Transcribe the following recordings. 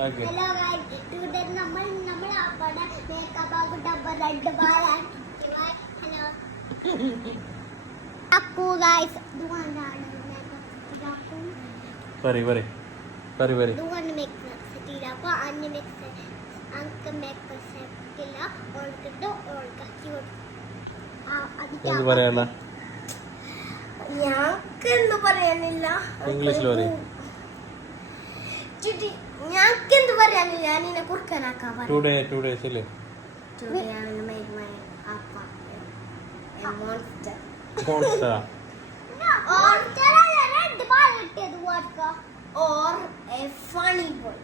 Okay. Hello guys, today നമ്മൾ അവിടെ makeup ആക്കിട്ട് റെഡ് ബാർ ഹലോ അക്കു ഗൈസ് ഇതുകൊണ്ടാണ് മേക്കപ്പ് Very. ഇതുകൊണ്ട് മേക്കപ്പ് സെറ്റ് ചെയ്ത അപ്പോൾ അന്ന് മേക്കപ്പ് അങ്ക് മേക്കപ്പ് സെറ്റ് ഇല്ല ഓൾക്കിട്ട് ഓൾക്കാക്കി എന്ത് പറയാനാ ഞങ്ങൾക്കെന്ത് പറയാനില്ല ഇംഗ്ലീഷിൽ പറയും. ഞങ്ങൾക്കെന്ത് പറയാനില്ല ഞാൻ ഇതിനെ കുറുക്കനാക്കാൻ Two days ഇല്ലേ? Today I will make my appa a monster. Monster. Monster അല്ല red ball ഇട്ടത് vodka or a funny boy.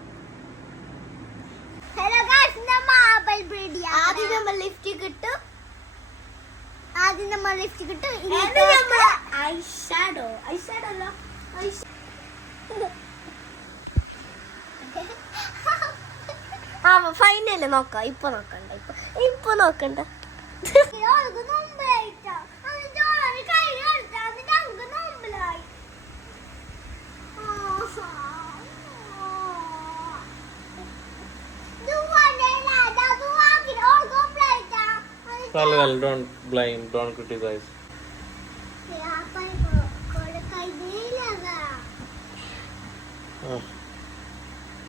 Hello guys, നമ്മ ആപ്പിൾ ബ്രീഡ് ചെയ്യാം. ആദ്യം നമ്മൾ ലിഫ്റ്റ് കിട്ടും. ഇത് നമ്മൾ ഐഷാഡോ അല്ല ഫൈനല് നോക്കാം. ഇപ്പൊ നോക്കണ്ട Don't blame, don't criticize. Yeah,